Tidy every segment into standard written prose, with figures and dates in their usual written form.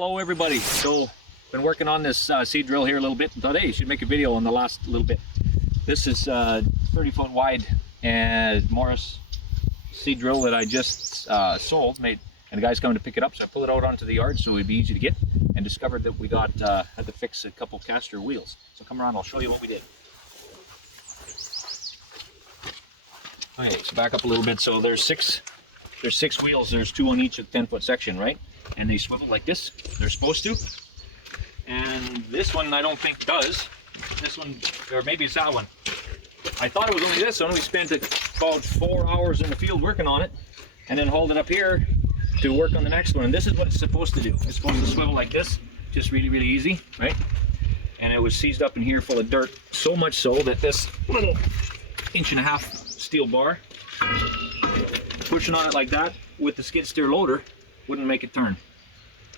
Hello everybody. So been working on this seed drill here a little bit and thought, hey, you should make a video on the last little bit. This is 30-foot wide and Morris seed drill that I just sold, and the guy's coming to pick it up, so I pulled it out onto the yard so it'd be easy to get, and discovered that we got had to fix a couple castor wheels. So come around, I'll show you what we did. Okay, so back up a little bit. So there's six wheels. There's 2 on each 10-foot section, right? And they swivel like this. They're supposed to. And this one I don't think does. This one, or maybe it's that one. I thought it was only this one. We spent about 4 hours in the field working on it, and then hauled it up here to work on the next one. And this is what it's supposed to do. It's supposed to swivel like this, just really, really easy, right? And it was seized up in here full of dirt, so much so that this little 1.5-inch steel bar, pushing on it like that with the skid steer loader, wouldn't make it turn.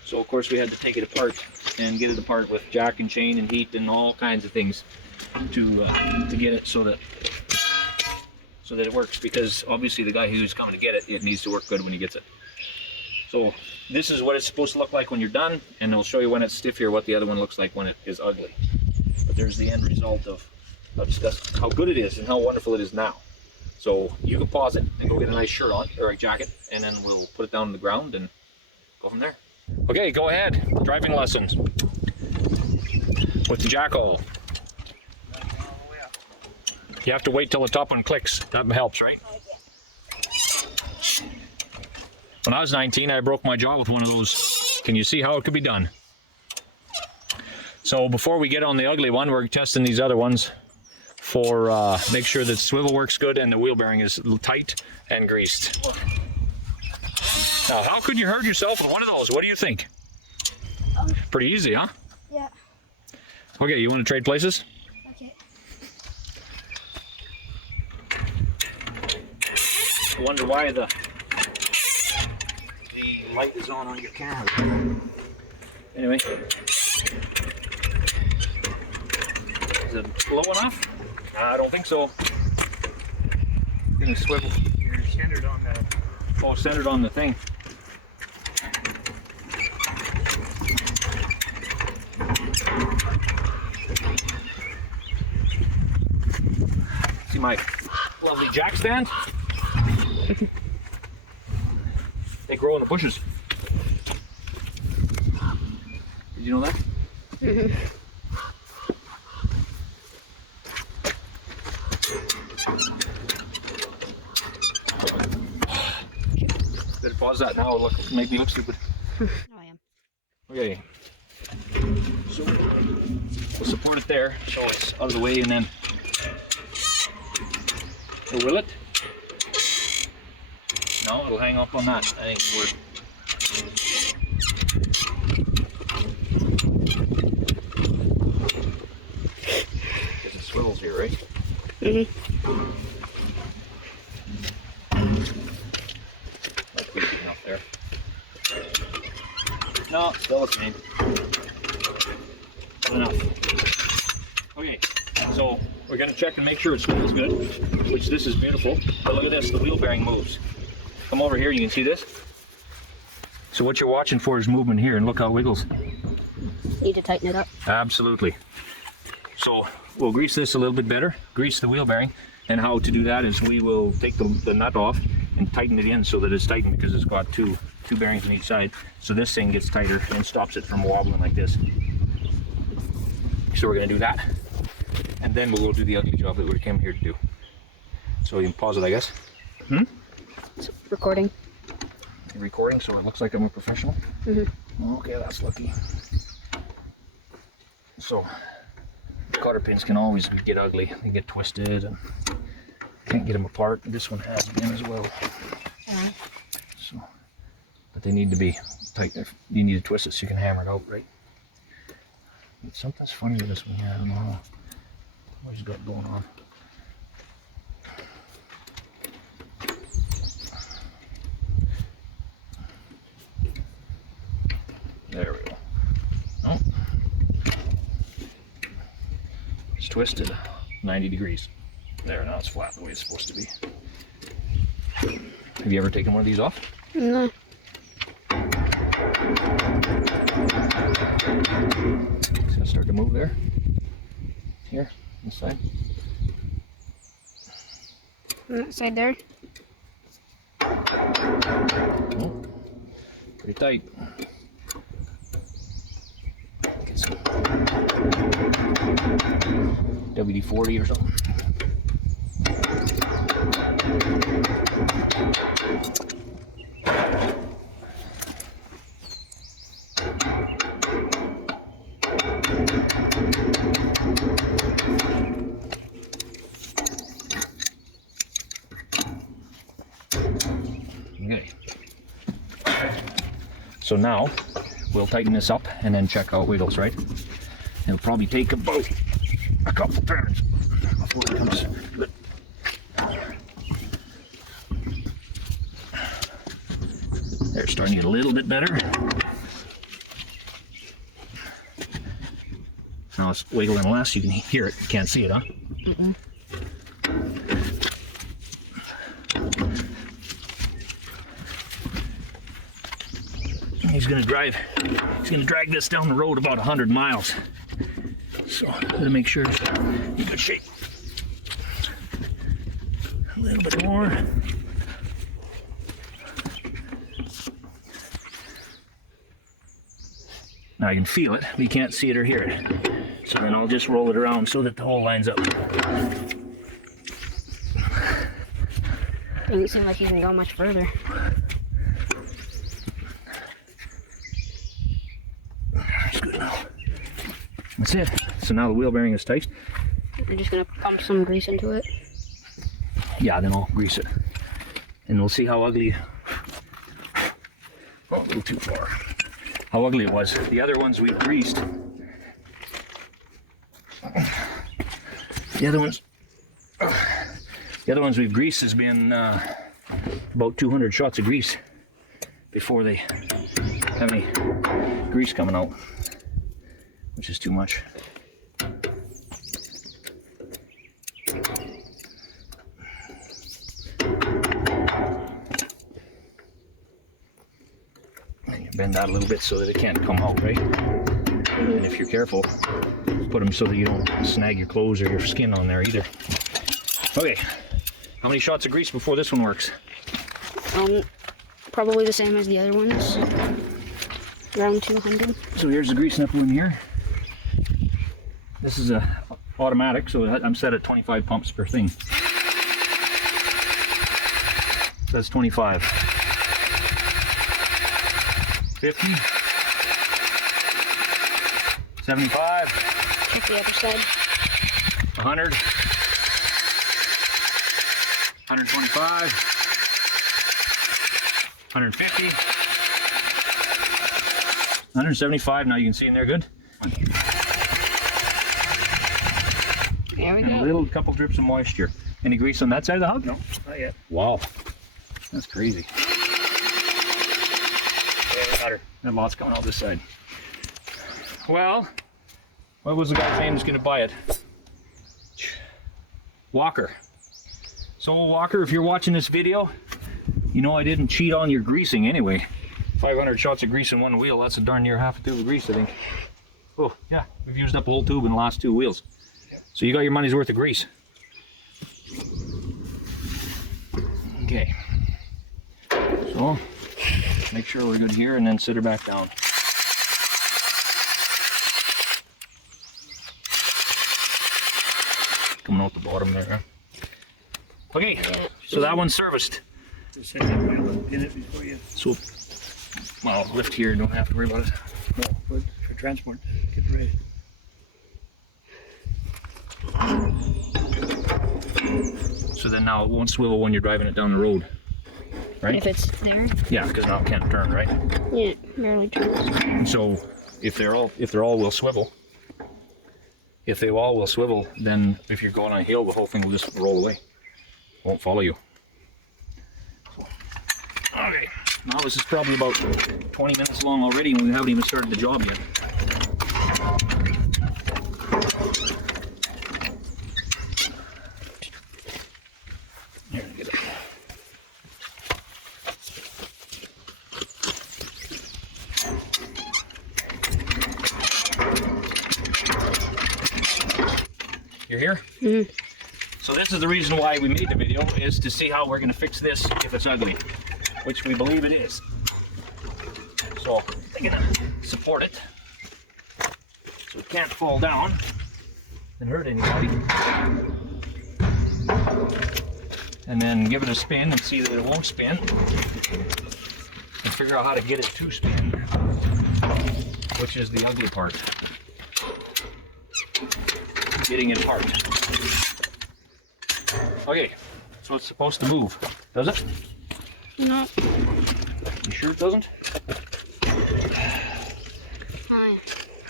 So of course we had to take it apart and get it apart with jack and chain and heat and all kinds of things to get it so that it works, because obviously the guy who's coming to get it, it needs to work good when he gets it. So this is what it's supposed to look like when you're done, and I'll show you when it's stiff here what the other one looks like when it is ugly. But there's the end result of just how good it is and how wonderful it is now. So you can pause it and go get a nice shirt on, or a jacket, and then we'll put it down on the ground and go from there. Okay, go ahead. Driving lessons with the jackal. You have to wait till the top one clicks. That helps, right? When I was 19, I broke my jaw with one of those. Can you see how it could be done? So before we get on the ugly one, we're testing these other ones for make sure that swivel works good and the wheel bearing is tight and greased. Now, how could you hurt yourself with one of those? What do you think? Pretty easy, huh? Yeah. Okay, you want to trade places? Okay. I wonder why the light is on your camera. Anyway. Is it low enough? I don't think so. You're gonna swivel. You're centered on the. Oh, centered on the thing. See my lovely jack stand? They grow in the bushes. Did you know that? Mm-hmm. Better pause that now. Look, maybe it looks stupid. I am. Okay. So we'll support it there so it's out of the way, and then we'll will it. No, it'll hang up on that. I think we're. Because it swivels here, right? Mm-hmm. Might be enough there. No, still the same. Not enough. Okay, so we're going to check and make sure it swivels good, which this is beautiful. But look at this, the wheel bearing moves. Come over here, you can see this. So what you're watching for is movement here, and look how it wiggles. Need to tighten it up. Absolutely. So we'll grease this a little bit better, grease the wheel bearing, and how to do that is we will take the nut off and tighten it in so that it's tightened, because it's got two bearings on each side. So this thing gets tighter and stops it from wobbling like this. So we're going to do that, and then we'll do the ugly job that we came here to do. So you can pause it, I guess. It's recording. You're recording, so it looks like I'm a professional. Mm-hmm. Okay, that's lucky. So cotter pins can always get ugly. They get twisted and can't get them apart. This one has been as well. So, but they need to be tight. You need to twist it so you can hammer it out, right? Something's funny with this one here. I don't know what he's got going on. There we go. Oh. It's twisted 90 degrees. There, now it's flat the way it's supposed to be. Have you ever taken one of these off? No. gonna start to move there. Here, this side. On that side there. Oh, pretty tight. Get some WD-40 or something. Okay. So now we'll tighten this up and then check how it wiggles, right? It'll probably take about a couple turns before it comes good. They're starting to get a little bit better. Now it's wiggling less. You can hear it. You can't see it, huh? Mm-mm. He's gonna drag this down the road about 100 miles. So I'm gonna make sure it's in good shape. A little bit more. Now I can feel it, but you can't see it or hear it. So then I'll just roll it around so that the hole lines up. Doesn't seem like you can go much further. That's good now. That's it. So now the wheel bearing is tight. I'm just gonna pump some grease into it. Yeah, then I'll grease it. And we'll see how ugly. Oh, a little too far. How ugly it was. The other ones we've greased. The other ones we've greased has been about 200 shots of grease before they have any grease coming out, which is too much. And you bend that a little bit so that it can't come out, right? And if you're careful, put them so that you don't snag your clothes or your skin on there either. Okay, how many shots of grease before this one works? Probably the same as the other ones. Around 200. So here's the grease nipple in here. This is a automatic, so I'm set at 25 pumps per thing. That's 25. 50. 75. Check the other side. 100. 125. 150. 175. Now you can see in there good. There we And a go. little couple drips of moisture. Any grease on that side of the hub? No, not yet. Wow. That's crazy. And lots coming out this side. Well, what was the guy's name that's going to buy it? Walker. So Walker, if you're watching this video, you know I didn't cheat on your greasing anyway. 500 shots of grease in one wheel, that's a darn near half a tube of grease, I think. Oh, yeah, we've used up a whole tube in the last 2 wheels. So you got your money's worth of grease. Okay. So, make sure we're good here and then sit her back down. Coming out the bottom there, huh? Okay, so that one's serviced. Just set that wheel and pin it before you. So, well, lift here, don't have to worry about it. No, for transport, getting ready. So then now it won't swivel when you're driving it down the road, right? If it's there, Yeah, because now it can't turn, right? yeah, it barely turns. And so if they're all will swivel. If they all will swivel, then if you're going on a hill, the whole thing will just roll away. Won't follow you. Okay, now this is probably about 20 minutes long already and we haven't even started the job yet. Here, get it. You're here? Mm. So this is the reason why we made the video, is to see how we're going to fix this if it's ugly, which we believe it is. So I'm going to support it so it can't fall down and hurt anybody. And then give it a spin and see that it won't spin. And figure out how to get it to spin, which is the ugly part. Getting it apart. Okay, so it's supposed to move. Does it? No. You sure it doesn't? Fine.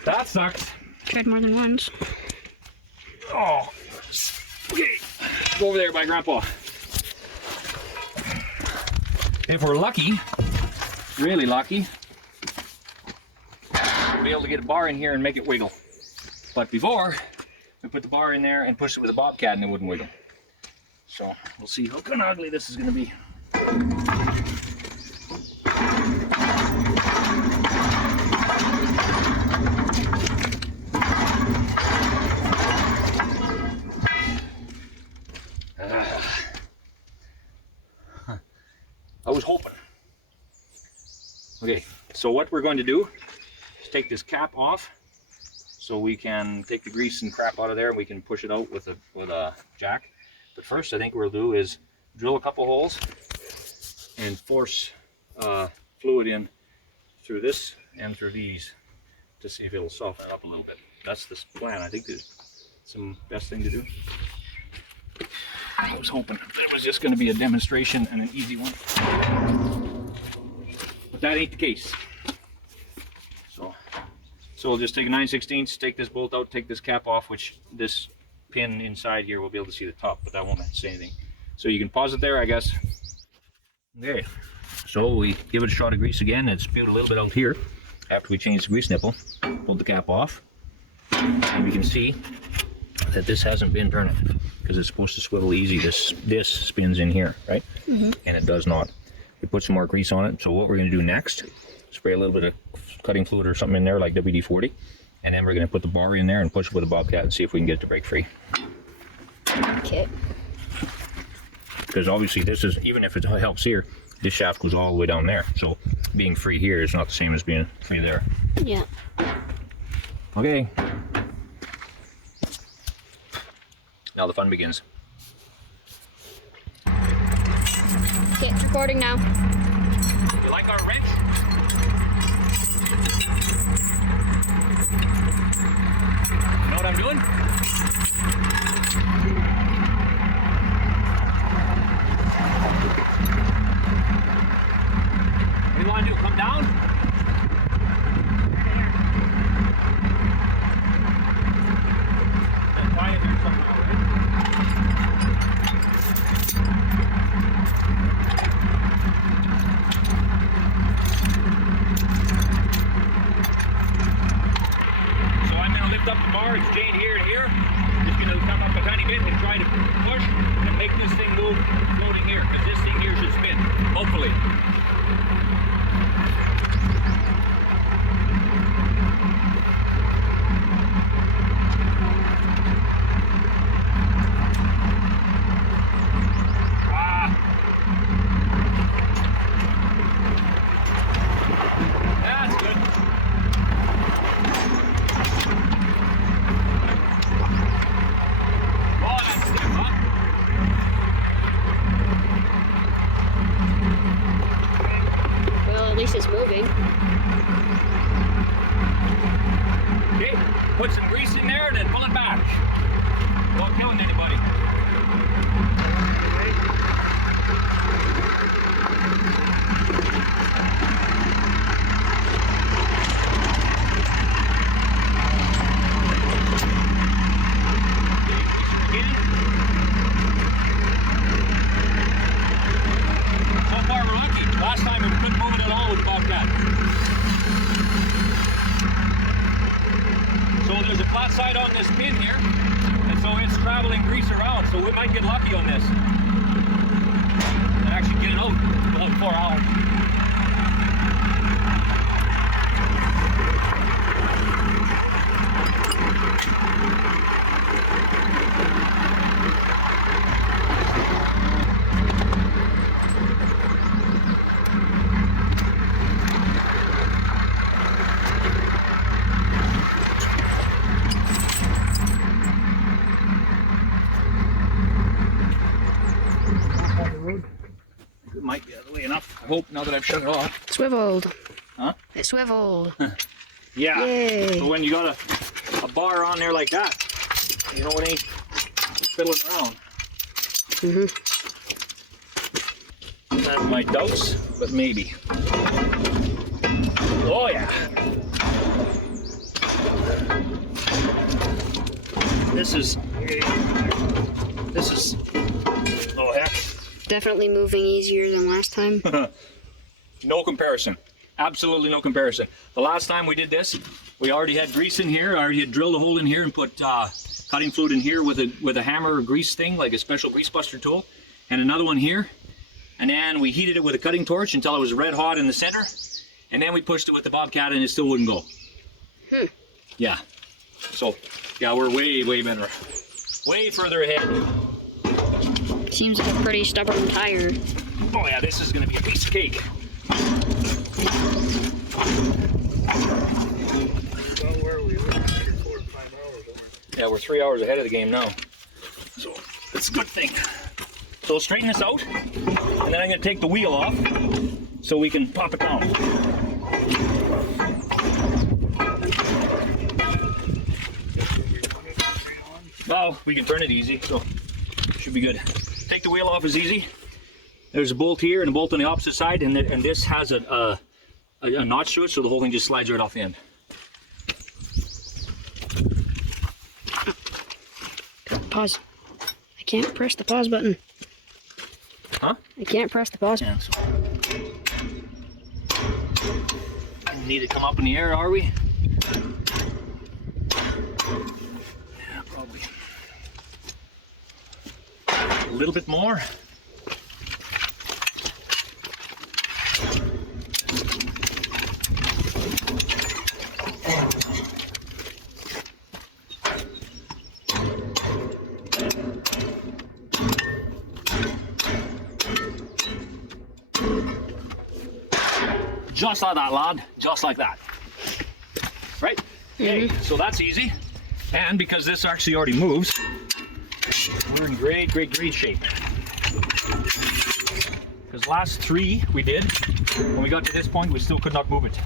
That sucks. Tried more than once. Oh. Okay. Go over there by Grandpa. If we're lucky, really lucky, we'll be able to get a bar in here and make it wiggle. But before, we put the bar in there and push it with a Bobcat and it wouldn't wiggle. So we'll see how kind of ugly this is going to be. I was hoping. Okay, so what we're going to do is take this cap off so we can take the grease and crap out of there and we can push it out with a jack. But first, I think what we'll do is drill a couple holes and force fluid in through this and through these to see if it'll soften it up a little bit. That's the plan. I think it's the best thing to do. I was hoping it was just going to be a demonstration and an easy one, but that ain't the case. So we'll just take a 9/16, take this bolt out, take this cap off, which this pin inside here will be able to see the top, but that won't say anything. So you can pause it there, I guess. Okay, so we give it a shot of grease again and spewed a little bit out here after we changed the grease nipple. Pulled the cap off, and we can see that this hasn't been turning because it's supposed to swivel easy. This spins in here, right? Mm-hmm. And it does not. We put some more grease on it. So what we're going to do next, spray a little bit of cutting fluid or something in there like WD-40, and then we're going to put the bar in there and push it with a Bobcat and see if we can get it to break free. Okay. Because obviously this is, even if it helps here, this shaft goes all the way down there. So being free here is not the same as being free there. Yeah. Okay. Now the fun begins. Okay, it's recording now. You like our wrench? You know what I'm doing? What do you want to do? Come down? And try it there somehow, right? So I'm going to lift up the bar, it's chained here and here. Just going to come up a tiny bit and try to push and make this thing move floating here, because this thing here should spin, hopefully. That's good. Oh, that's stiff, huh? Well, at least it's moving. Okay, put some grease in there and then pull it back. Without killing anybody. So far we're lucky. Last time we couldn't move it at all with the Bobcat. So there's a flat side on this pin here, and so it's traveling grease around, so we might get lucky on this. And actually get it out going 4 hours. hope now that I've shut it off. Swiveled. Huh? It swiveled. Yeah. Yay. So when you got a bar on there like that, you know it ain't fiddling around. I have my doubts, but maybe. Oh yeah. This is, oh heck. Definitely moving easier than last time. No comparison. Absolutely no comparison. The last time we did this, we already had grease in here. I already had drilled a hole in here and put cutting fluid in here with a hammer or grease thing, like a special grease buster tool, and another one here. And then we heated it with a cutting torch until it was red hot in the center. And then we pushed it with the Bobcat and it still wouldn't go. Yeah. So, yeah, we're way, way better. Way further ahead. Seems like a pretty stubborn tire. Oh yeah, this is gonna be a piece of cake. Well, where are we? We're 4 or 5 hours over. Yeah, we're 3 hours ahead of the game now. So, that's a good thing. So we'll straighten this out, and then I'm gonna take the wheel off so we can pop it down. Well, we can turn it easy, so it should be good. Take the wheel off is easy. There's a bolt here and a bolt on the opposite side, and this has a notch to it, so the whole thing just slides right off the end. Pause. I can't press the pause button. Huh? I can't press the pause. Yeah, so need to come up in the air, are we? Yeah, probably. A little bit more. Just like that, lad. Just like that. Right? Okay, so that's easy. And because this actually already moves, we're in great, great, great shape. Because last 3 we did, when we got to this point, we still could not move it.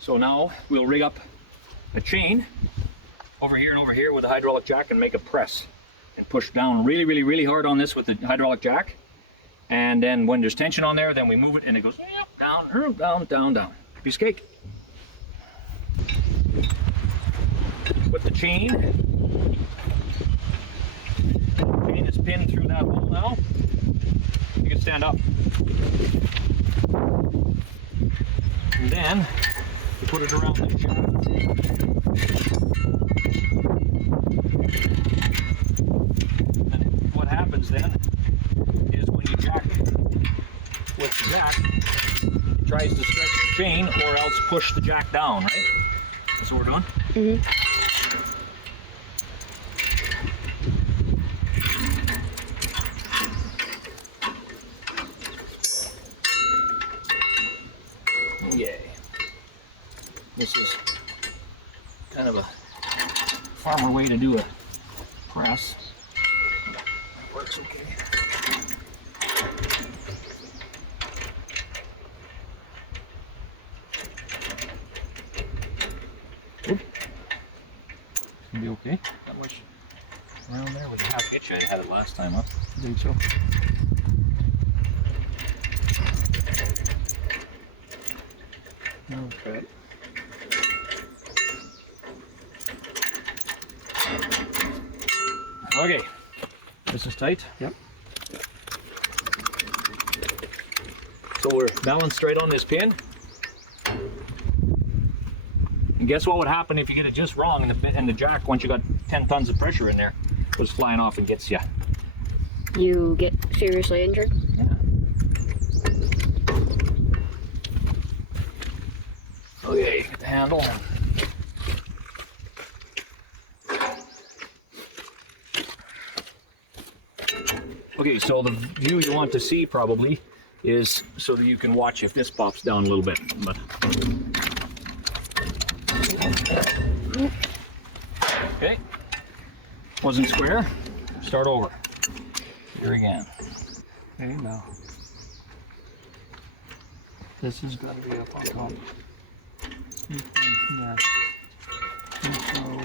So now we'll rig up a chain over here and over here with a hydraulic jack and make a press. And push down really, really, really hard on this with the hydraulic jack. And then when there's tension on there, then we move it and it goes down, down, down, down. Piece of cake. Put the chain is pinned through that hole now. You can stand up. And then you put it around the jack. And what happens then is when you jack with the jack, it tries to stretch the chain or else push the jack down, right? That's what we're doing? Yay. This is kind of a farmer way to do a press. Works okay. Be okay. That much around there with a half hitch. I had it last time, huh? I think so. Okay. Okay. This is tight. Yep. So we're balanced straight on this pin. And guess what would happen if you get it just wrong and the jack, once you got 10 tons of pressure in there, goes flying off and gets you. You get seriously injured? Yeah. Okay, get the handle. Okay, so the view you want to see probably is so that you can watch if this pops down a little bit. But okay, wasn't square. Start over. Here again. Okay, now. This has got to be up on top. Sneak one from there. Sneak one over.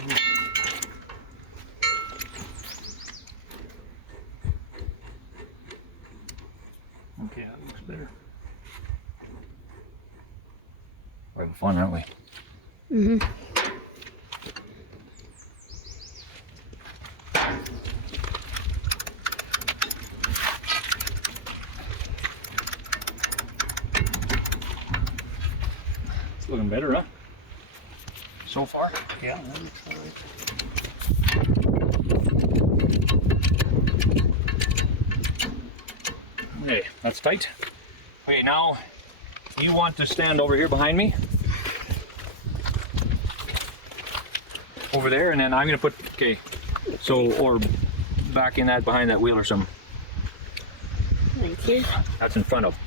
Okay, that looks better. We're having fun, aren't we? Mm-hmm. It's looking better, huh? So far? Yeah, that looks all right. Okay, that's tight. Okay, now you want to stand over here behind me. Over there, and then I'm gonna put, okay, so, or back in that, behind that wheel or something. Thank you. That's in front of.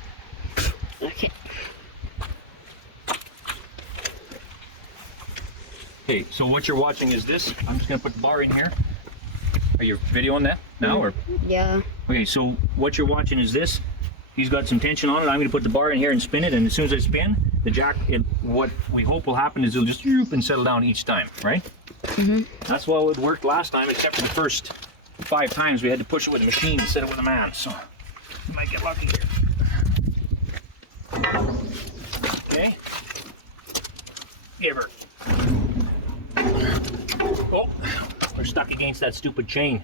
Okay. Okay, so what you're watching is this. I'm just gonna put the bar in here. Are you videoing that now, or? Yeah. Okay, so what you're watching is this. He's got some tension on it. I'm going to put the bar in here and spin it, and as soon as I spin, the jack, what we hope will happen is it'll just whoop and settle down each time, right? Mm-hmm. That's what it worked last time, except for the first 5 times we had to push it with a machine instead of with a man, so you might get lucky here. Okay. Give her. Oh, we're stuck against that stupid chain.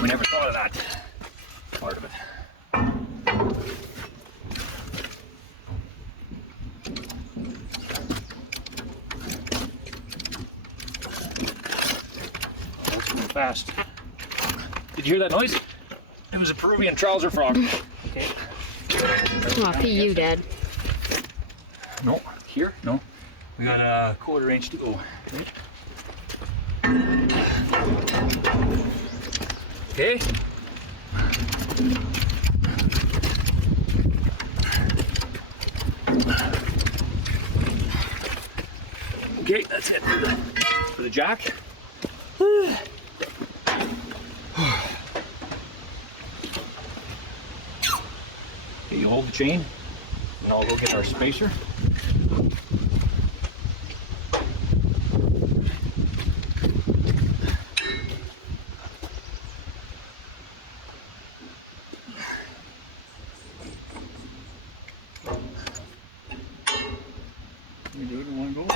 We never thought of that part of it. That's going fast. Did you hear that noise? It was a Peruvian trouser frog. Okay. Aw, pee you, Dad. No, here? No. We got a 1/4 inch to go. Okay. Okay, that's it for the jack. Okay, you hold the chain, and I'll go get our spacer. You do it in one go.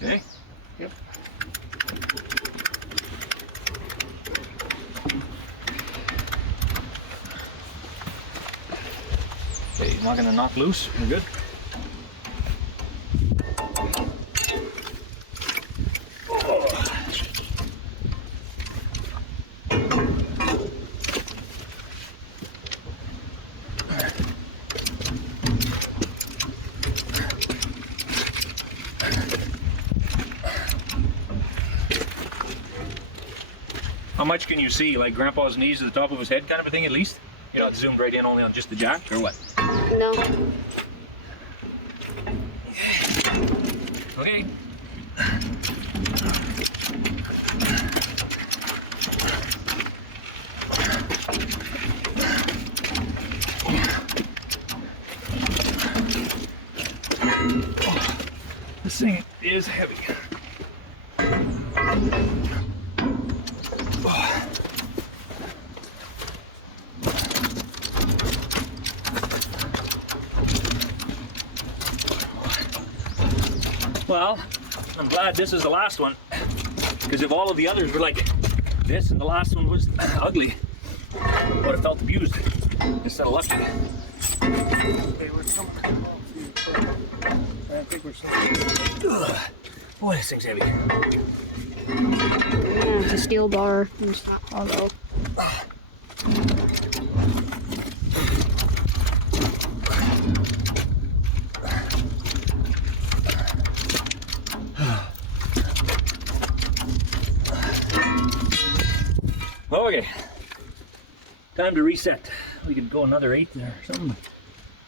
Okay. Yep. Okay, you're not gonna knock loose. We're good. How much can you see? Like Grandpa's knees at the top of his head kind of a thing at least? You're not zoomed right in only on just the jack, or what? No. Okay. This thing is heavy. Well, I'm glad this is the last one, because if all of the others were like this and the last one was ugly, I would have felt abused instead of lucky. They were something wrong with you. I think we're something. Ugh. Boy, this thing's heavy. Yeah, it's a steel bar. It's not hollow. Okay. Time to reset. We could go another 8 there or something.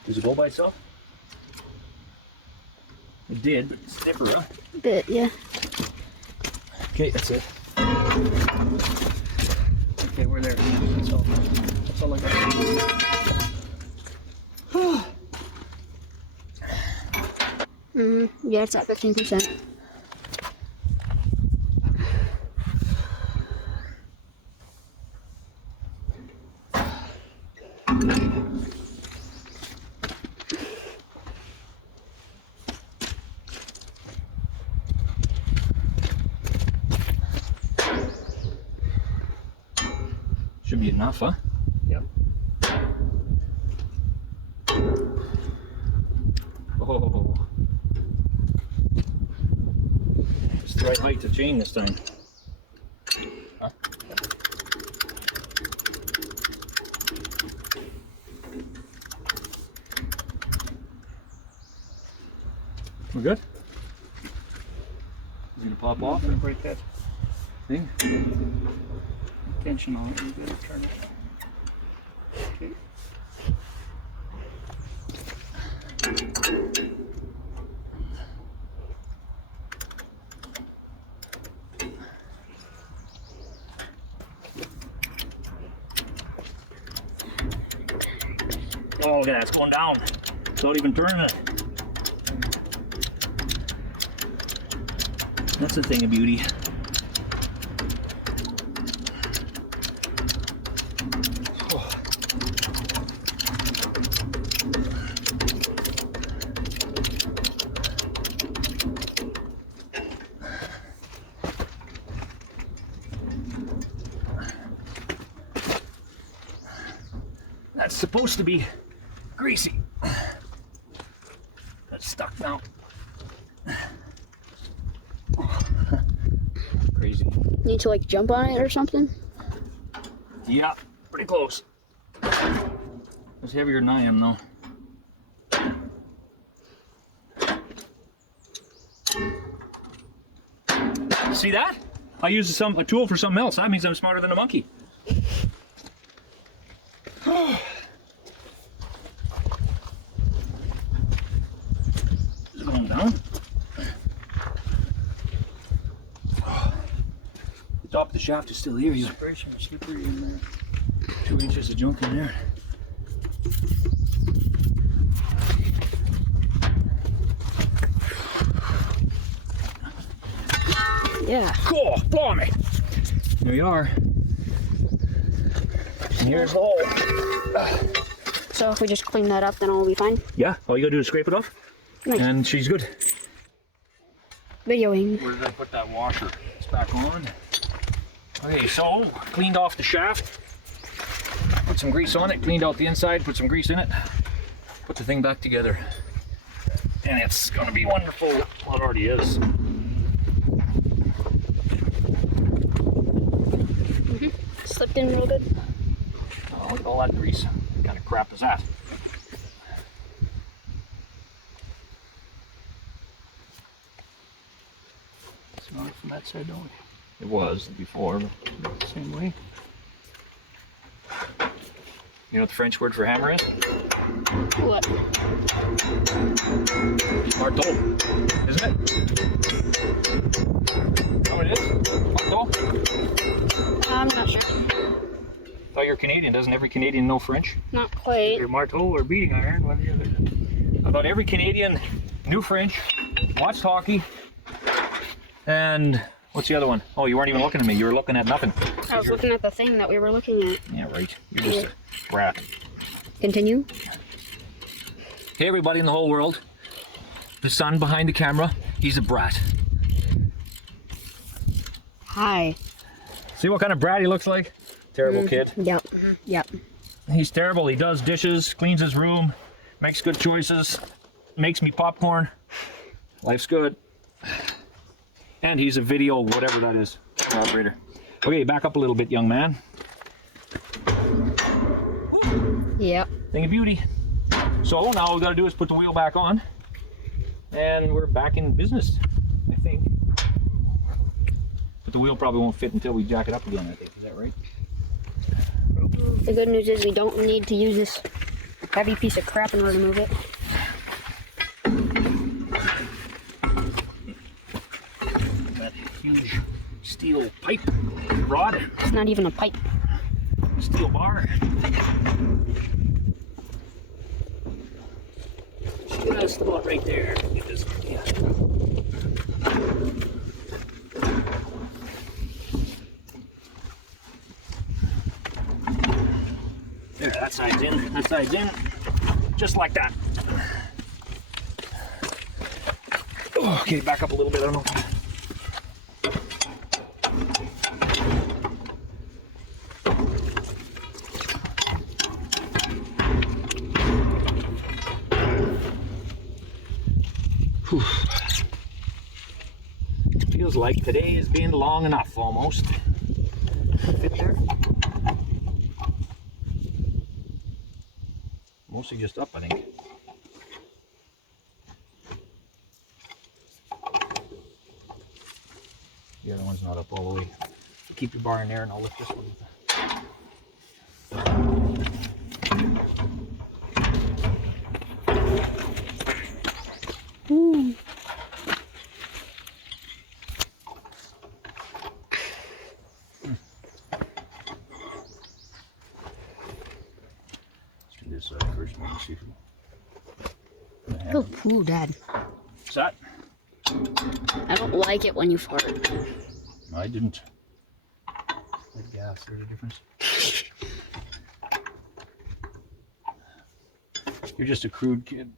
Does it go by itself? It did, but it's stiffer, huh? Bit, yeah. Okay, that's it. Okay, we're there. That's all. That's all I got. Yeah, it's at 15%. Should be enough, huh? Yep. Oh. It's the right height to chain this time. Huh? We're good? Is it gonna pop off? Gonna break that Thing? tension on it. You gotta turn it. Okay. Oh, look at that, it's going down. Without even turning it. That's a thing of beauty. Oh. That's supposed to be greasy. That's stuck now. Crazy. Need to like jump on it or something? Yeah, pretty close. It's heavier than I am though. See that? I used a tool for something else. That means I'm smarter than a monkey. Is it going down? The top of the shaft is still here. You Spray some slippery in there. 2 inches of junk in there. Yeah. Cool, blimey. Here we are. And here's the hole. So if we just clean that up, then all will be fine. Yeah, all you gotta do is scrape it off, Nice. and she's good. Videoing. Where did I put that washer? It's back on. Okay, so cleaned off the shaft, put some grease on it, cleaned out the inside, put some grease in it, put the thing back together. And it's gonna be wonderful. Well, it already is. Slipped in real good. Oh, look at all that grease. What kind of crap is that? Smell it from that side, don't we? It was before. Same way. You know what the French word for hammer is? What? Marteau, isn't it? Know what it is? Marteau? I'm not sure. Thought you're Canadian. Doesn't every Canadian know French? Not quite. Either marteau or beating iron, one or the other. I thought every Canadian knew French, watched hockey, and what's the other one? Oh, you weren't even looking at me. You were looking at nothing. I was looking at the thing that we were looking at. Yeah, right. You're just a brat. Continue. Hey, everybody in the whole world. The son behind the camera, he's a brat. Hi. See what kind of brat he looks like? Terrible kid. Yep. Yep. He's terrible. He does dishes, cleans his room, makes good choices, makes me popcorn. Life's good. And he's a video, whatever that is, operator. Okay, back up a little bit, young man. Yep. Thing of beauty. So now all we gotta do is put the wheel back on, and we're back in business, I think. But the wheel probably won't fit until we jack it up again, I think. Is that right? The good news is we don't need to use this heavy piece of crap in order to move it. That huge steel pipe rod, It's not even a pipe. steel bar. Just about right there. Get this one, yeah. There, that side's in, that side's in. Just like that. Oh, okay, back up a little bit. I don't know. Whew. Feels like today has been long enough almost. Fit there. Mostly just up, I think. The other one's not up all the way. Keep your bar in there and I'll lift this one. Ooh. Let's do this side first. Let me see if we... Oh, poo, Dad. What's that? I don't like it when you fart. I didn't. With gas, there's a difference. You're just a crude kid.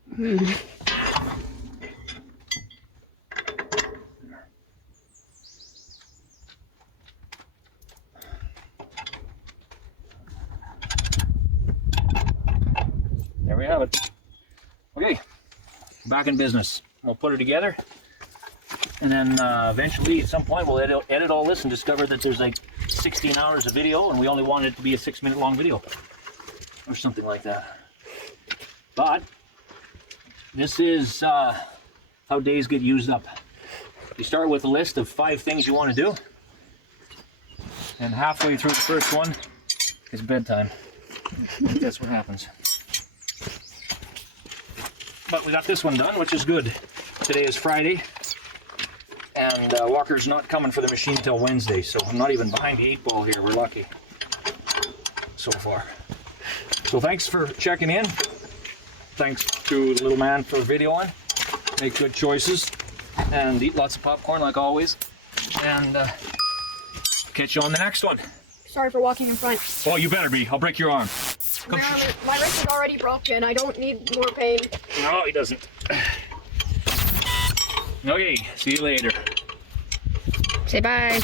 There we have it. Okay, back in business. We'll put it together, and then eventually, at some point, we'll edit all this and discover that there's like 16 hours of video, and we only want it to be a 6-minute long video, or something like that. But this is how days get used up. You start with a list of 5 things you want to do, and halfway through the first one, it's bedtime. That's what happens. But we got this one done, which is good. Today is Friday, and Walker's not coming for the machine till Wednesday, so I'm not even behind the 8 ball here. We're lucky so far. So thanks for checking in. Thanks to the little man for videoing. Make good choices and eat lots of popcorn like always. And catch you on the next one. Sorry for walking in front. Oh, you better be. I'll break your arm. Come. My wrist is already broken. I don't need more pain. No, he doesn't. Okay, see you later. Say bye.